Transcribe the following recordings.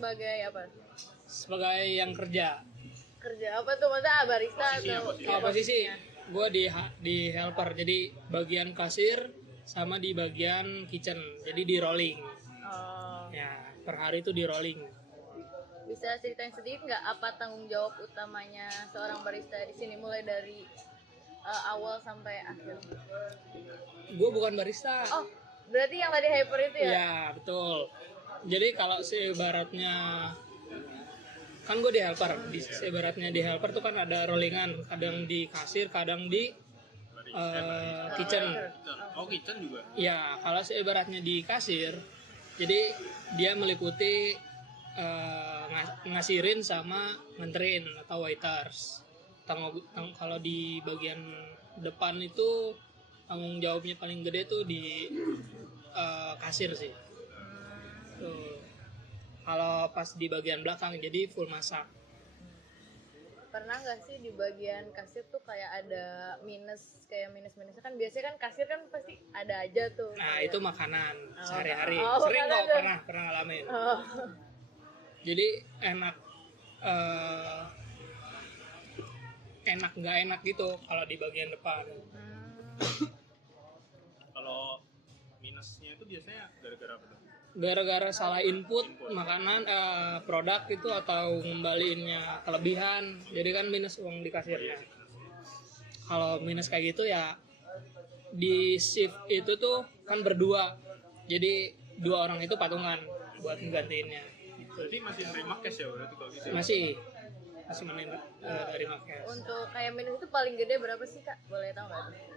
Sebagai apa? Sebagai yang kerja. Kerja apa tuh? Maksudnya barista atau Posisi gue di helper, jadi bagian kasir sama di bagian kitchen, jadi di rolling. Oh. Ya, per hari itu di rolling. Bisa ceritain sedikit nggak apa tanggung jawab utamanya seorang barista di sini mulai dari awal sampai akhir? Gue bukan barista. Oh, berarti yang tadi hyper itu ya? Ya, betul. Jadi kalau seibaratnya kan gue di helper, seibaratnya di helper tuh kan ada rollingan, kadang di kasir, kadang di kitchen. Oh, kitchen juga? Ya, kalau seibaratnya di kasir, jadi dia meliputi ngasirin sama nganterin atau waiters. Kalau di bagian depan itu tanggung jawabnya paling gede tuh di kasir sih. Tuh. Kalau pas di bagian belakang jadi full masak. Pernah nggak sih di bagian kasir tuh kayak ada minusnya kan biasanya kan kasir kan pasti ada aja tuh. Nah, kayak... itu makanan sehari-hari. Oh, Sering kok pernah ngalamin. Oh. Jadi enak nggak enak gitu kalau di bagian depan. Kalau minusnya itu biasanya gara-gara apa tuh? Gara-gara salah input makanan produk itu atau ngembaliinnya kelebihan, jadi kan minus uang di kasirnya. Kalau minus kayak gitu ya di shift itu tuh kan berdua, jadi 2 orang itu patungan buat menggantiinnya. Berarti masih nerima cash ya berarti kalau gitu? Masih nerima cash. Untuk kayak minus itu paling gede berapa sih Kak? Boleh tahu nggak?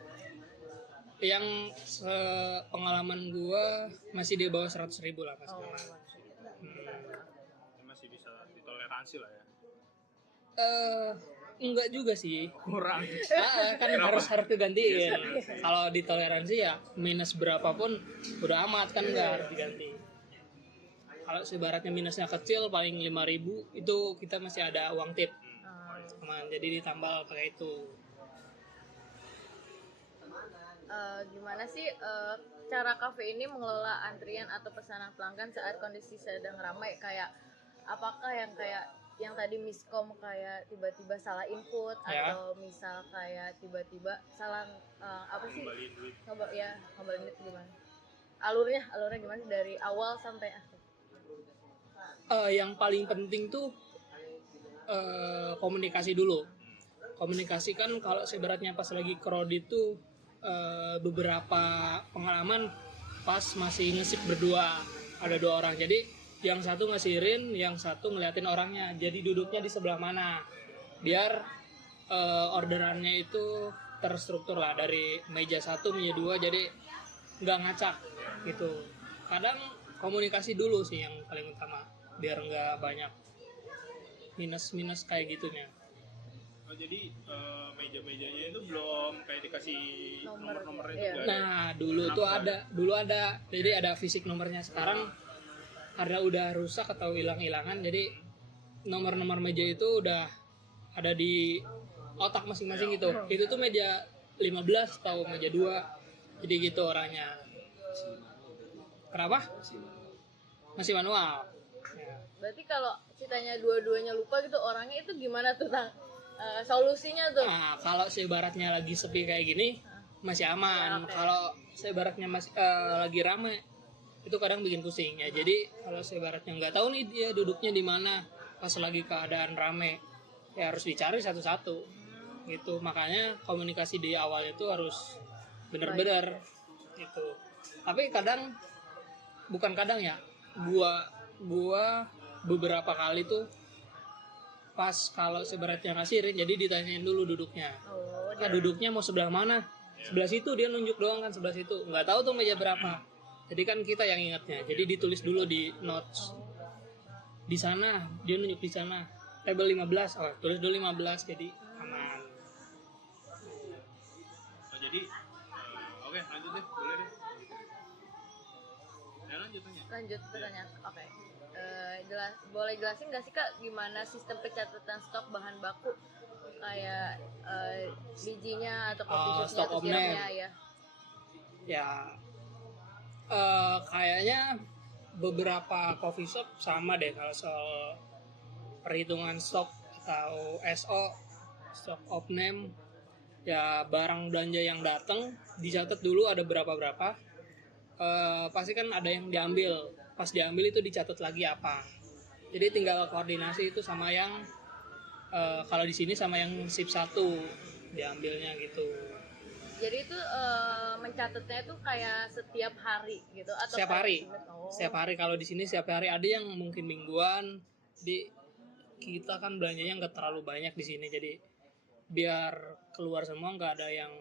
Yang pengalaman gua masih di bawah 100.000 lah pas Oh. Ini masih bisa ditoleransi lah ya? Enggak juga sih. Kurang. Kan harus digantiin. Kalau ditoleransi ya minus berapapun udah amat kan nggak harus diganti. Kalau sebaratnya minusnya kecil paling 5.000 itu kita masih ada uang tip. Aman, jadi ditambal pakai itu. Gimana sih cara kafe ini mengelola antrian atau pesanan pelanggan saat kondisi sedang ramai, kayak apakah yang tadi miskom kayak tiba-tiba salah input Ya. atau misal kayak tiba-tiba salah apa sih ngembalin duit gimana? Alurnya gimana sih dari awal sampai akhir? Yang paling penting tuh komunikasi dulu. Komunikasi kan kalau sebaratnya pas lagi crowded itu beberapa pengalaman pas masih ngesip berdua, ada 2 orang, jadi yang satu ngasirin, yang satu ngeliatin orangnya, jadi duduknya di sebelah mana biar orderannya itu terstruktur lah dari meja 1, meja 2, jadi nggak ngacak gitu. Kadang komunikasi dulu sih yang paling utama biar nggak banyak minus kayak gitunya. Oh, jadi meja-mejanya itu belum kayak dikasih nomor-nomornya Iya. juga? Nah, dulu ada. Jadi ada fisik nomornya. Sekarang karena udah rusak atau hilang-hilangan, jadi nomor-nomor meja itu udah ada di otak masing-masing gitu. Itu tuh meja 15 atau meja 2. Jadi gitu orangnya. Kenapa? Masih manual. Ya. Berarti kalau ceritanya dua-duanya lupa gitu, orangnya itu gimana tuh solusinya tuh? Nah, kalau seibaratnya lagi sepi kayak gini masih aman. Ya, okay. Kalau seibaratnya masih lagi rame itu kadang bikin pusing ya. Jadi kalau seibaratnya nggak tahu nih dia duduknya di mana pas lagi keadaan rame, ya harus dicari satu-satu gitu. Makanya komunikasi di awal itu harus benar-benar gitu. Tapi bukan kadang ya, gua beberapa kali tuh pas kalau sebaratnya ngasirin, jadi ditanyain dulu duduknya. Nah, duduknya mau sebelah mana? Sebelah situ, dia nunjuk doang kan sebelah situ. Nggak tahu tuh meja berapa. Jadi kan kita yang ingatnya. Jadi ditulis dulu di notes. Di sana, dia nunjuk di sana. Table 15. Oh, tulis dulu 15 jadi aman. Oh, jadi oke, lanjut deh, boleh deh. Ya, lanjut tanya. Oke. Boleh jelasin nggak sih Kak gimana sistem pencatatan stok bahan baku kayak bijinya atau kopi susunya Stock atau of name. sirupnya ya? Ya kayaknya beberapa coffee shop sama deh kalau soal perhitungan stok atau SO, stock of name, ya barang belanja yang datang dicatat dulu ada berapa. Pasti kan ada yang diambil, pas diambil itu dicatat lagi apa. Jadi tinggal koordinasi itu sama yang kalau di sini sama yang sip 1 diambilnya gitu. Jadi itu mencatatnya itu kayak setiap hari gitu atau Setiap kayak hari. Oh. Setiap hari, kalau di sini setiap hari, ada yang mungkin mingguan. Di kita kan belanjanya nggak terlalu banyak di sini, jadi biar keluar semua, nggak ada yang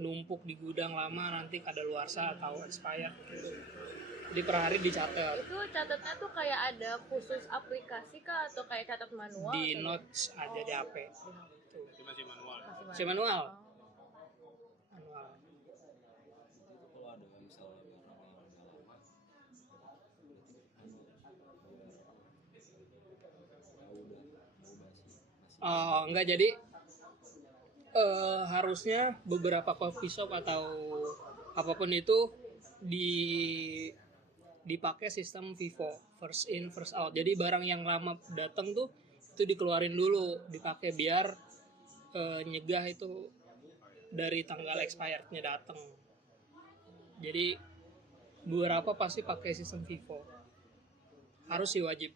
numpuk di gudang lama nanti kadaluarsa atau expired gitu. Jadi per hari dicatat Itu catatnya tuh kayak ada khusus aplikasi kah atau kayak catat manual? di atau notes aja di HP. Itu masih manual. masih Masih manual. Oh. Manual. Kalau ada misalnya barang yang udah lama, Enggak, jadi harusnya beberapa coffee shop atau apapun itu dipakai sistem FIFO, first in first out. Jadi barang yang lama datang tuh itu dikeluarin dulu, dipakai biar nyegah itu dari tanggal expirednya datang. Jadi beberapa pasti pakai sistem FIFO, harus sih wajib.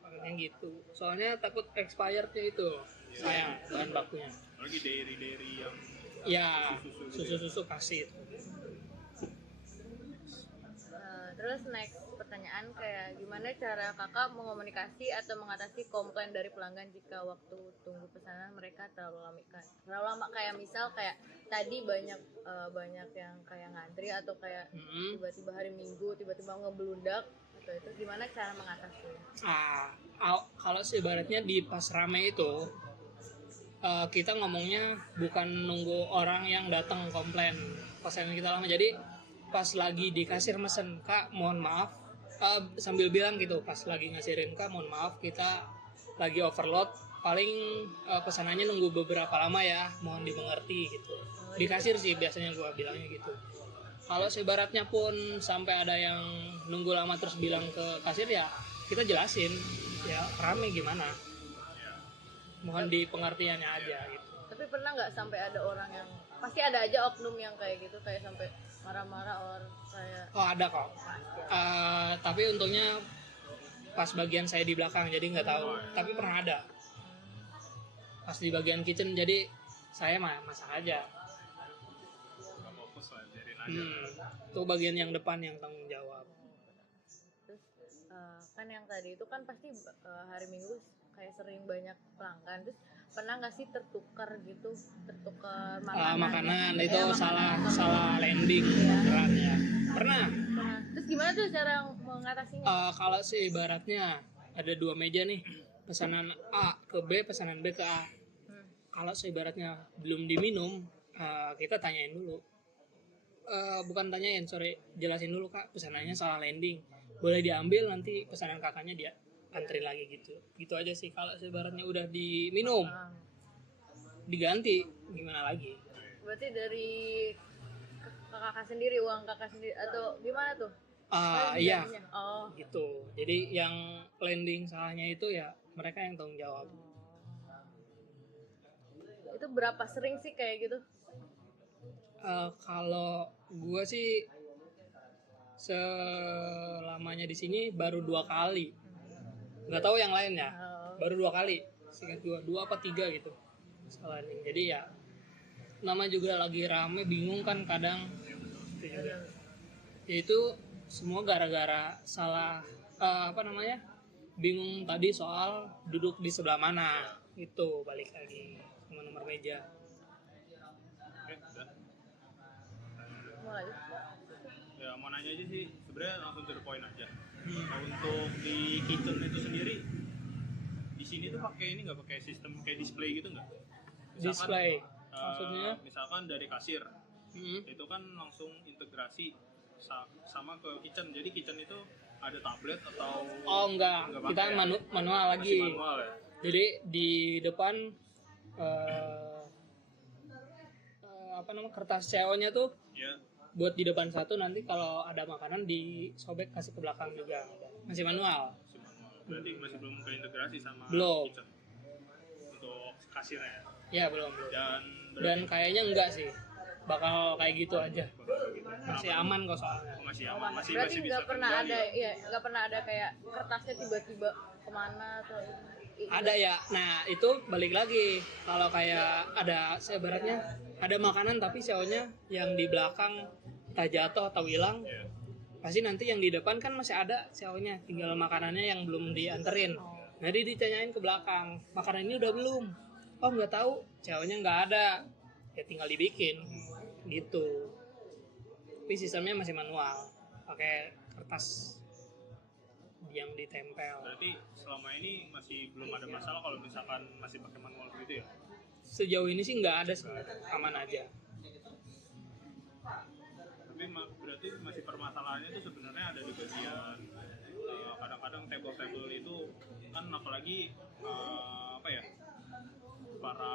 Soalnya gitu, soalnya takut expirednya itu sayang bahan bakunya. Lagi dairy yang Ya, susu-susu susu kasih. Terus next pertanyaan, kayak gimana cara kakak mengomunikasi atau mengatasi komplain dari pelanggan jika waktu tunggu pesanan mereka terlalu lama, kayak misal kayak tadi banyak yang kayak ngantri atau kayak tiba-tiba hari Minggu tiba-tiba ngebludak atau itu, gimana cara mengatasi? Kalau ibaratnya di pas rame itu kita ngomongnya bukan nunggu orang yang datang komplain pesanan kita lama. Jadi pas lagi di kasir mesen, Kak mohon maaf, sambil bilang gitu pas lagi ngasirin, Kak mohon maaf kita lagi overload, paling pesanannya nunggu beberapa lama ya, mohon dimengerti gitu. Di kasir sih biasanya gua bilangnya gitu. Kalau sebaratnya pun sampai ada yang nunggu lama terus bilang ke kasir, ya kita jelasin ya rame gimana, mohon di pengertiannya aja gitu. Tapi pernah nggak sampai ada orang yang, pasti ada aja oknum yang kayak gitu, kayak sampai marah-marah or kayak Ada kok. Tapi untungnya pas bagian saya di belakang jadi nggak tahu. Tapi pernah ada. Pas di bagian kitchen jadi saya masak aja. nggak fokus lah, biarin aja. Itu bagian yang depan yang tanggung jawab. terus kan yang tadi itu kan pasti hari Minggu kayak sering banyak pelanggan, terus pernah nggak sih tertukar Makanan itu makanan salah landing beneran ya. Pernah. Terus gimana tuh cara mengatasinya? Kalau sih ibaratnya ada 2 meja nih, pesanan A ke B, pesanan B ke A. Kalau seibaratnya belum diminum, kita tanyain dulu. Bukan tanyain, jelasin dulu, Kak pesanannya salah landing, boleh diambil, nanti pesanan kakaknya dia antri lagi gitu aja sih. Kalau seibaratnya udah diminum diganti, gimana lagi? Berarti dari kakak sendiri, uang kakak sendiri atau gimana tuh? Iya Oh gitu. Jadi yang landing salahnya itu ya mereka yang tanggung jawab. itu berapa sering sih kayak gitu? Kalau gue sih selamanya di sini baru 2 kali, nggak tahu yang lainnya. Baru 2 kali, seingat gue 2 apa 3 gitu salah landing. Jadi ya nama juga lagi rame, bingung kan kadang itu juga. Itu semua gara-gara salah bingung tadi soal duduk di sebelah mana, itu balik lagi sama nomor meja. Udah. Mulai. Ya mau nanya aja sih, sebenarnya langsung to the point aja. Nah, untuk di kitchen itu sendiri, di sini tuh pakai ini nggak, pakai sistem kayak display gitu nggak? Display maksudnya? Misalkan dari kasir, itu kan langsung integrasi sama ke kitchen. Jadi kitchen itu ada tablet atau enggak kita pakai, manual lagi. masih manual ya? Jadi di depan kertas CO-nya tuh Ya. buat di depan satu, nanti kalau ada makanan disobek kasih ke belakang juga ada. Masih manual. Berarti masih belum keintegrasi sama Belum. kitchen untuk kasirnya. Ya belum. Dan berarti kayaknya enggak sih, bakal kayak gitu aja. Masih Kenapa? aman kok soalnya. Masih aman, masih Berarti bisa nggak pernah kendali. ada, ya nggak pernah ada kayak kertasnya tiba-tiba kemana atau Ada ya. Nah itu balik lagi, kalau kayak ada sebaratnya ada makanan tapi CO-nya yang di belakang entah jatuh atau hilang, Iya. pasti nanti yang di depan kan masih ada CO-nya, tinggal makanannya yang belum dianterin. Jadi ditanyain ke belakang, makanan ini udah belum? Oh nggak tahu, CO-nya nggak ada, ya tinggal dibikin gitu. Tapi sistemnya masih manual, pakai kertas yang ditempel. Berarti selama ini masih belum ada masalah kalau misalkan masih pakai manual begitu ya? Sejauh ini sih nggak ada sih, aman aja. Tapi berarti masih permasalahannya itu sebenarnya ada di bagian kadang-kadang table-table itu kan, apalagi apa ya, para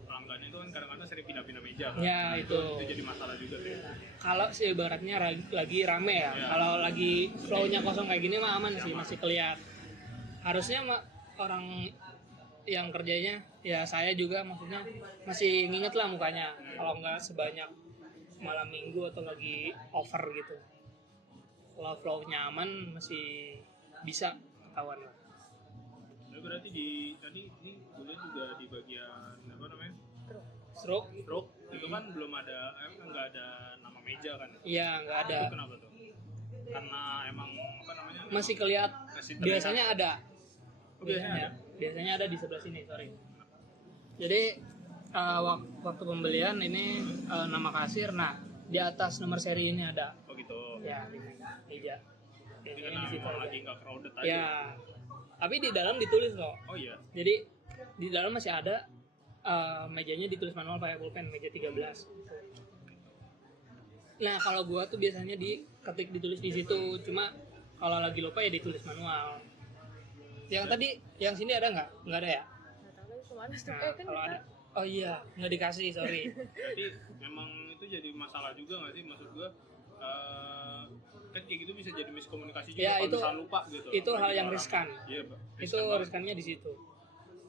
pelanggan itu kan kadang-kadang sering pindah-pindah meja kan? Ya itu. jadi masalah juga sih. Kalau sih ibaratnya lagi rame ya, Ya. kalau lagi flow-nya kosong kayak gini mah aman sih, masih kelihatan. Harusnya orang yang kerjanya, ya saya juga maksudnya masih nginget lah mukanya, kalau nggak sebanyak malam minggu atau lagi over gitu. Kalau flow-nya aman masih bisa ketahuan lah. Nah, berarti tadi ini gue lihat juga di bagian apa namanya, Stroke? stroke itu kan belum ada, nggak ada nama meja kan? Iya nggak ada. Itu kenapa tuh? Karena emang apa namanya? Masih kelihatan. Masih terlihat. Biasanya ada. Oh, biasanya ada? Biasanya ada di sebelah sini, sorry. Jadi waktu pembelian ini nama kasir, nah di atas nomor seri ini ada. Oh gitu. Ya, di meja. Jadi Biasanya karena di situ emang aja. lagi nggak crowded aja. Ya. Tapi di dalam ditulis loh. Oh iya. Jadi di dalam masih ada mejanya ditulis manual pakai pulpen, meja 13. Nah, kalau gua tuh biasanya diketik ditulis di situ, cuma kalau lagi lupa ya ditulis manual. Yang tadi, yang sini ada nggak? Nggak ada ya? nggak tahu lagi kemana tuh. Nah, Kan kalau kita ada, oh iya, nggak dikasih, sorry. Jadi memang itu jadi masalah juga nggak sih, maksud gua kan kayak gitu bisa jadi miskomunikasi juga Ya, kalau itu- misalnya lupa gitu. itu hal Apalagi yang orang- riskan. Iya, Pak. Itu Riskan banget. riskannya di situ.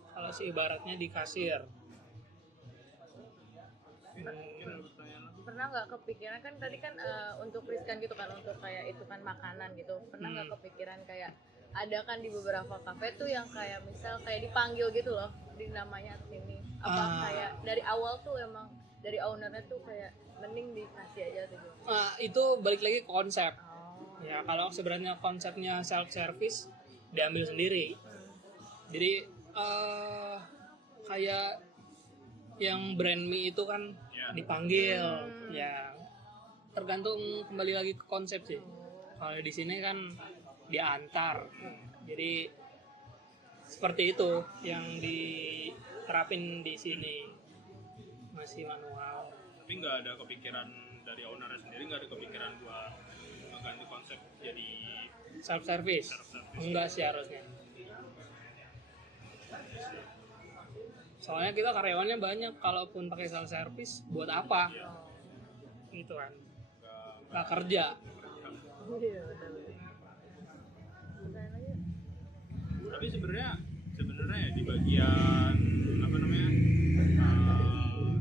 Kalau si ibaratnya di kasir, Mungkin ada pertanyaan lagi. pernah nggak kepikiran kan tadi kan untuk riskan gitu kan, untuk kayak itu kan makanan gitu, pernah nggak kepikiran kayak ada kan di beberapa kafe tuh yang kayak misal kayak dipanggil gitu loh, di namanya sini apa kayak dari awal tuh emang dari ownernya tuh kayak mending dikasih aja tuh gitu. itu balik lagi ke konsep. Oh. Ya, kalau sebenarnya konsepnya self service diambil sendiri. Jadi kayak yang brand mie itu kan Ya. dipanggil, ya tergantung kembali lagi ke konsep sih. Kalau di sini kan diantar, jadi seperti itu yang diterapin di sini, masih manual. Tapi nggak ada kepikiran dari ownernya sendiri, nggak ada kepikiran buat ganti konsep jadi Self service Self-service. enggak sih harusnya. Soalnya kita karyawannya banyak, kalaupun pakai self service buat apa? Gitu kan. Nggak kerja. Iya benar-benar. Pertanyaan lagi? tapi sebenarnya ya di bagian apa namanya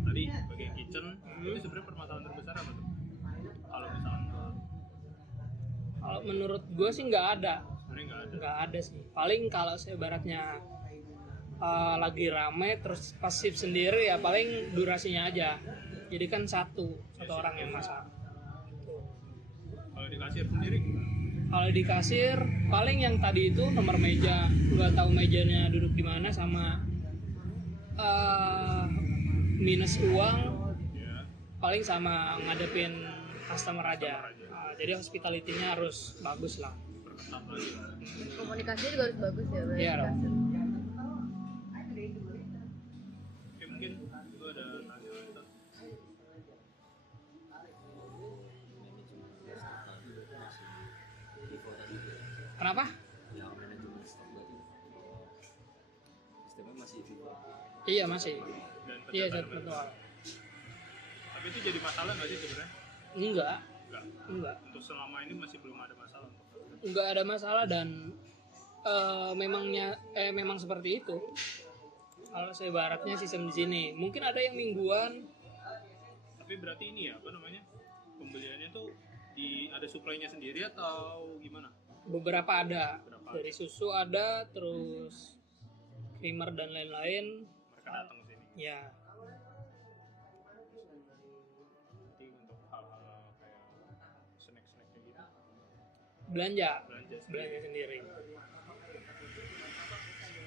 tadi bagian kitchen itu sebenarnya permasalahan terbesar apa tuh kalau misalnya Kalau menurut gue sih nggak ada. sebenarnya nggak ada. Nggak ada sih. Paling kalau sebaratnya lagi rame terus pas shift sendiri ya paling durasinya aja. Jadi kan satu orang yang masak. Kalau di kasir sendiri Kalau di kasir paling yang tadi itu nomor meja, nggak tahu mejanya duduk di mana, sama minus uang, ya paling sama ngadepin customer aja. Jadi hospitality-nya harus bagus lah. berketat lagi. Komunikasinya juga harus bagus ya berarti. Iya dong. Oke, mungkin itu ada tanya lagi tuh. Kenapa? Yang manajemen stok berarti sistemnya masih Vivo. Iya masih. Dan Iya pencegahan betul. tapi itu jadi masalah nggak sih sebenarnya Enggak, Enggak. enggak. Untuk selama ini masih belum ada masalah. Enggak ada masalah dan memang seperti itu. Kalau saya baratnya sistem di sini. Mungkin ada yang mingguan. Tapi berarti ini ya, apa namanya? Pembeliannya tuh ada supply-nya sendiri atau gimana? Beberapa ada. Beberapa Dari susu ada, terus creamer dan lain-lain. Mereka datang ke sini. Ya, Nanti untuk hal-hal kayak snack-snack kayak gitu, belanja belanja sendiri.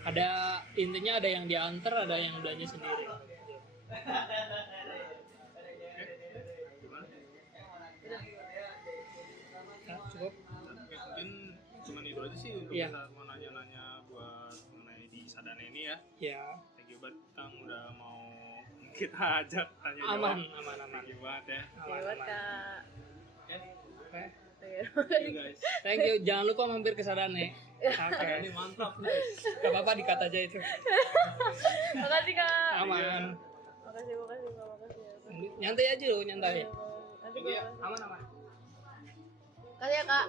Ada intinya ada yang diantar, ada yang belanja sendiri. Gimana? Ya, cukup. Oke, mungkin cuman itu aja sih untuk Iya. kita mau nanya-nanya buat mengenai di Sadane ini ya. Ya, Thank you banget Kang udah mau kita ajak tanya aman. Thank you banget ya. Lewat Kak. Oke. Thank you guys. Thank you. Jangan lupa mampir ke Sadane. Oke. Ini mantap guys. Gak apa-apa dikat aja itu. Makasih Kak. Aman. Makasih Kak, makasih ya. Nyantai aja loh, nyantai. Nanti Iya, gue aman. kasih ya Kak.